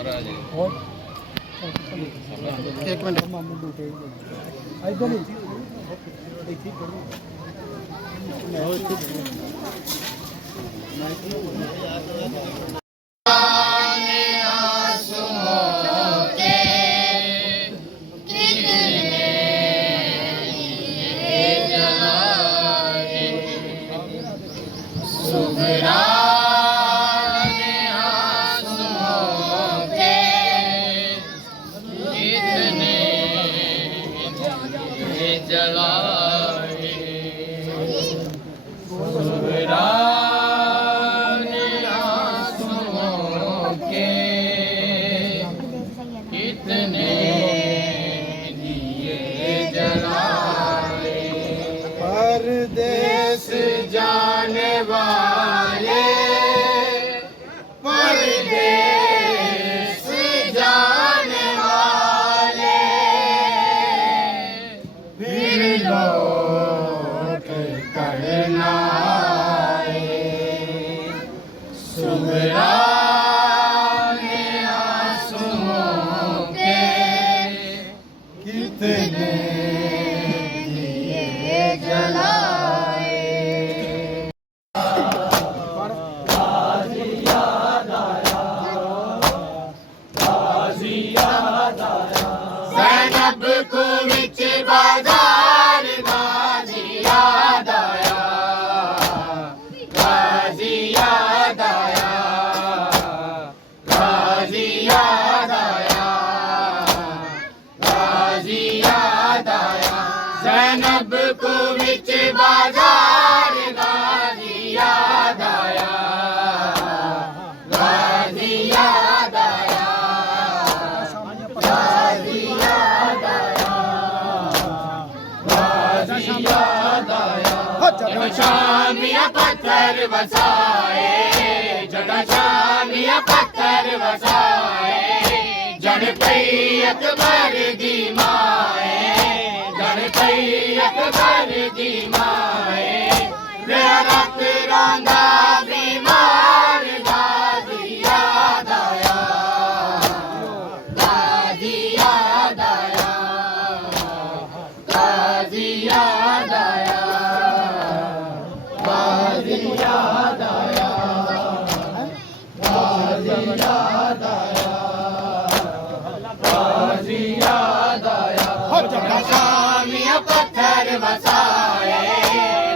और एक मिनट इधर ही परदेस जाने वाले परदेस जाने वाले फिर लौट कर ना आए सुगराने आंसुओं के कितने ज़ैनब को विच बाजार गाजी याद आया गाजी याद आया गाजी याद आया गाजी याद आया ज़ैनब को विच बाजार गाजी याद आया गाजी याद आया गाजी याद आया जड़ा शामिया पत्थर वसाए जड़ा शामिया पत्थर वसाए जड़ पई अकबर दी माए जड़ पई अकबर दी माए रत रांदा बीमार गाजी याद आया गाजी याद आया गाजी याद आया गाजी याद आया गाजी याद आया गाजी याद आया जड़ा शामिया पत्थर वसाए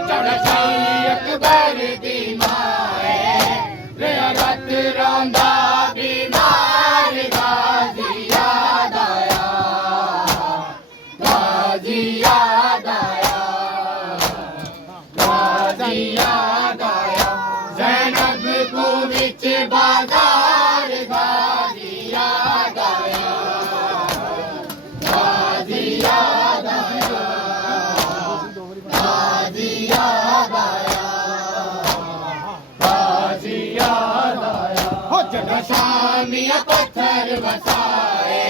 जड़ा शामी अकबर दी माए रत रौंदा बीमार गाजी याद आया गाजी याद आया गाजी याद आया ज़ैनब को विच बाजार गाजी याद आया गाजी याद आया गाजी याद आया गाजी याद आया जड़ा शामिया पत्थर वसाए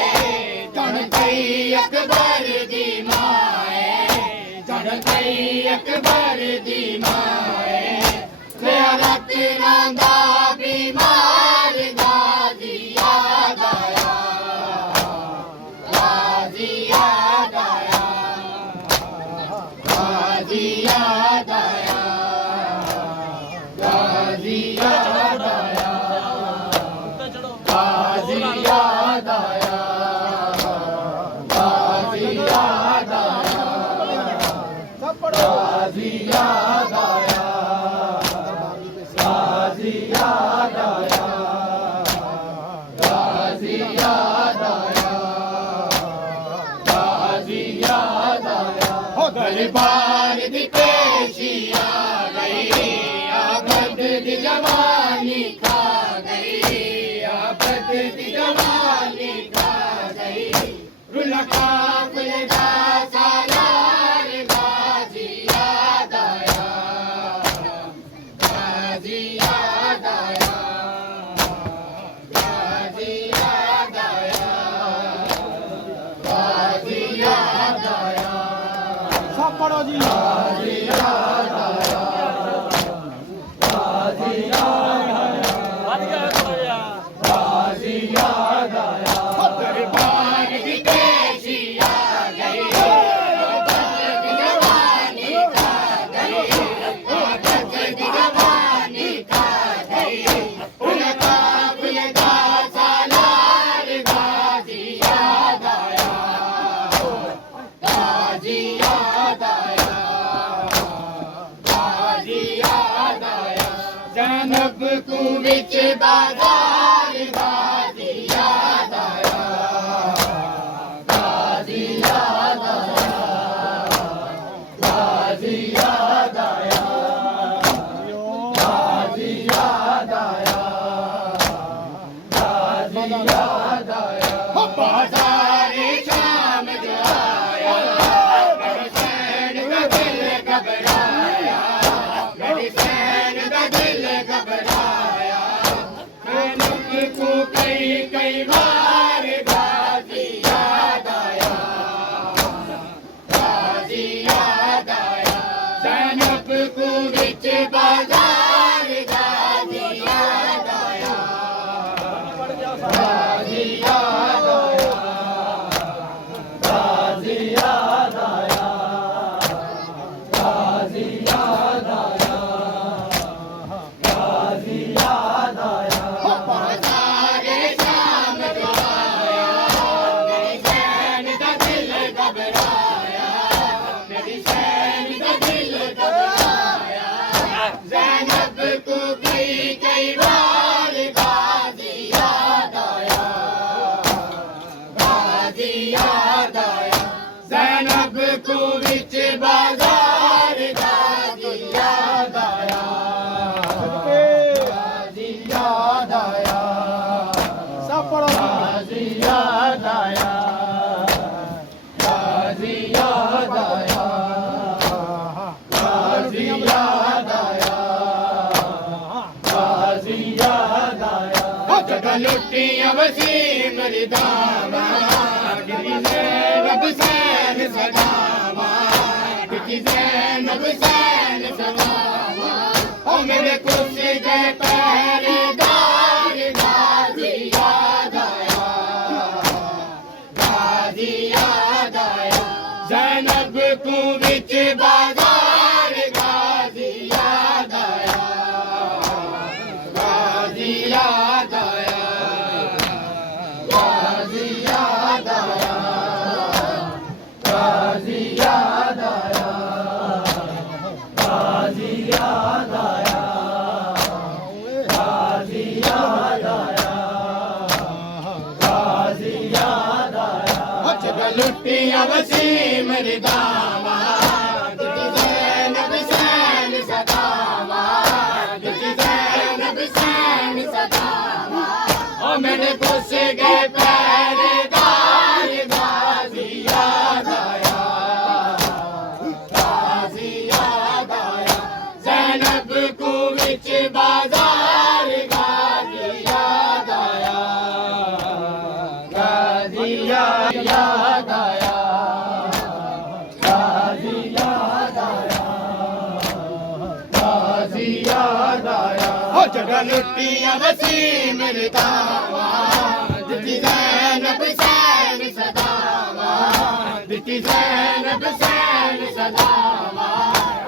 जड़ पई अकबर दी माए जड़ पई अकबर दी माए रत रांदा बीमार गाजी याद आया गाजी याद आया गाजी याद आया गाजी याद आया गाजी याद आया गाजी याद आया गाजी याद आया गाजी याद आया गाजी याद आया गाजी याद आया दरबार दी पेशी आ गई आबद दी जवानी खा गई आबद दी जवानी खा गई रुला काफले दा सालार गाजी याद आया गाजी याद आया गाजी याद आया गाजी याद आया सब पढ़ो जी गाजी याद आया गाजी याद आया गाजी याद बाजार गाजी याद आया, गाजी याद आया, गाजी याद आया, गाजी याद आया, गाजी याद आया। बाजार शाम जो आया, मेरे सैन का दिल घबराया, मेरी सैन का दिल घबराया, मैंने को कई बार गाजी याद आया, गाजी याद आया, ज़ैनब को बिच बाजार गाजी याद आया, गाजी याद आया, गाजी याद आया, गाजी याद आया, गाजी याद आया। बाजार शाम जो आया, मेरी सैन का दिल घबराया, मेरी सैन का दिल घबराया, ज़ैनब को कई बार गाजी याद आया, गाजी याद आया, ज़ैनब को बिच बाजार गाजी याद आया, गाजी याद आया, सब पढ़ो, गाजी याद आया, गाजी याद आया, गाजी याद आया, गाजी याद आया। जगह लुटियां वसीम रिदामा, ज़ैनब सैन सदामा, ज़ैनब सैन सदामा, ओ मेरे कुर्सी के पहरेदार गाजी याद आया, गाजी याद आया, ज़ैनब को बिच बाजार गाजी याद आया, गाजी याद आया, गाजी याद आया, गाजी याद आया, गाजी याद आया, गाजी याद आया, गाजी याद आया। जगह लुटियां वसीम रिदामा, ज़ैनब सैन सदामा, ज़ैनब सैन सदामा, ओ मेरे गुस्से गए पहरेदार गाजी याद आया, गाजी याद आया, ज़ैनब को बिच बाजार गाजी याद आया, गाजी याद आया, गाजी याद आया, गाजी याद आया। ओ जगह लुटियां वसीम रिदामा, ज़ैनब सैन सदामा, ज़ैनब सैन सदामा,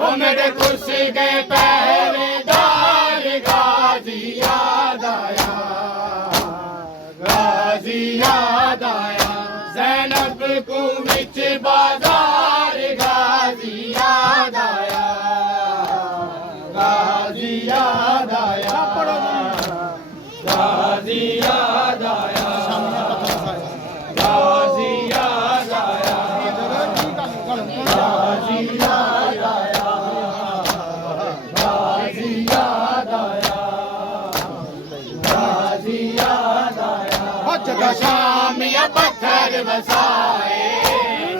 ओ मेरे कुर्सी के पहरेदार गाजी याद आया, गाजी याद आया, ज़ैनब को बिच बाजार गाजी याद आया, गाजी याद आया, गाजी याद आया, गाजी याद आया, गाजी याद आया, गाजी याद आया, गाजी याद आया। जगह शाम या पत्थर वसाए,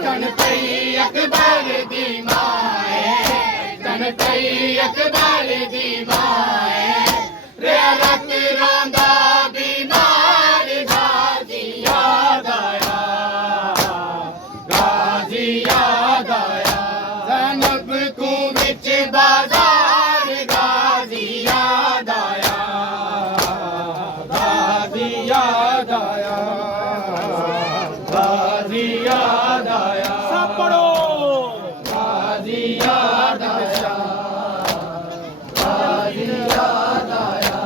तन पई अकबर दी माए, तन पई अकबर दी माए, रे रत रोंदा बीमार गाजी याद आया, गाजी याद आया, ज़ैनब को बिच बाजार गाजी याद आया, गाजी याद आया, गाजी याद आया, सब पढ़ो, गाजी याद आया, गाजी याद आया,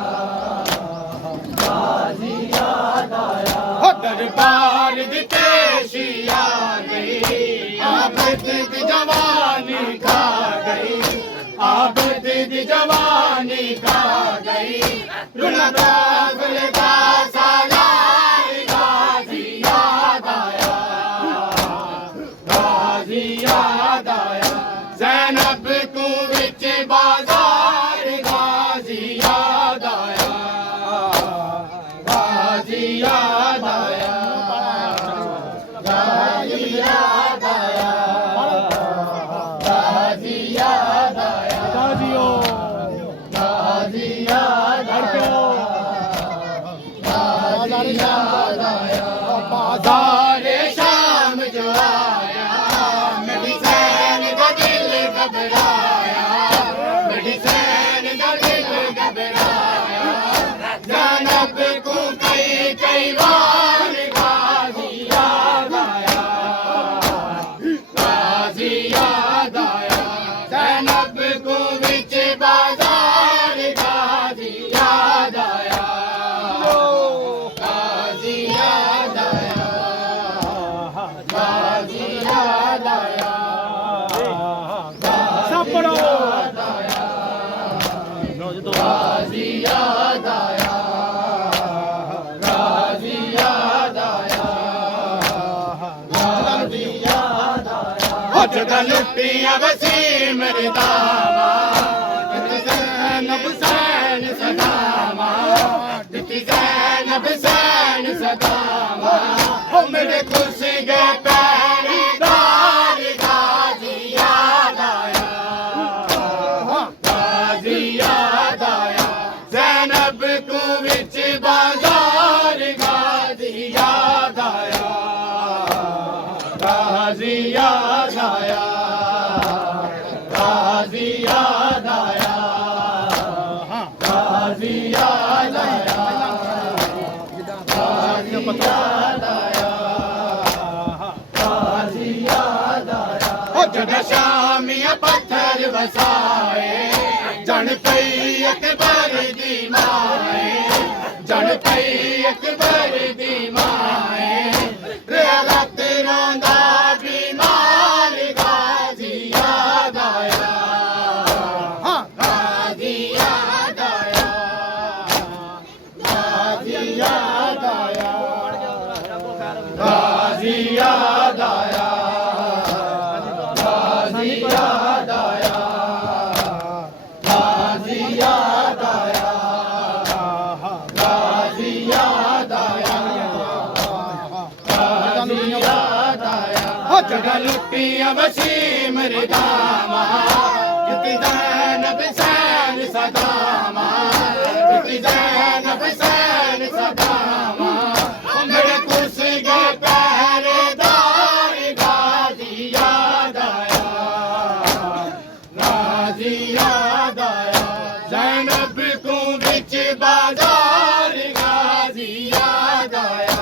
याद आया गाजी याद आया गाजी याद आया गाजियो गाजी याद आया गाजी याद आया बाजार शाम जो आया मेरी सैन का दिल घबराया मेरी सैन का दिल घबराया ज़ैनब को कई बार गाजी याद आया गाजी याद आया ज़ैनब को विच बाजार गाजी याद आया गाजी याद आया गाजी याद आया सापड़ो गाजी याद आया गाजी याद आया गाजी याद आया जदा लुटिया वसीम रिदावा ज़ैनब सैन सदामा ज़ैनब सैन सदामा मेरे खुश गए पैरीदार गाजी याद आया गाजी याद आया ज़ैनब को विच बाजार गाजी याद आया गाजी याद आया गाजी याद आया गाजी याद आया गाजी याद आया गाजी याद आया जद शामिया पत्थर वसाए जन पई अकबर दी माए जन पई अकबर दी माए रत रोंदा बीमार गाजी याद आया गाजी याद आया गाजी याद आया गाजी याद आया गाजी याद आया गाजी याद आया गाजी याद आया गाजी याद आया जगह लुटिया वसीम रिदामा किती ज़ैनब सैन सदामा किती ज़ैनब सैन सदामा मेरे खुश गए पहरेदार गाजी याद आया गाजी याद आया ज़ैनब को विच बाजार गाजी याद आया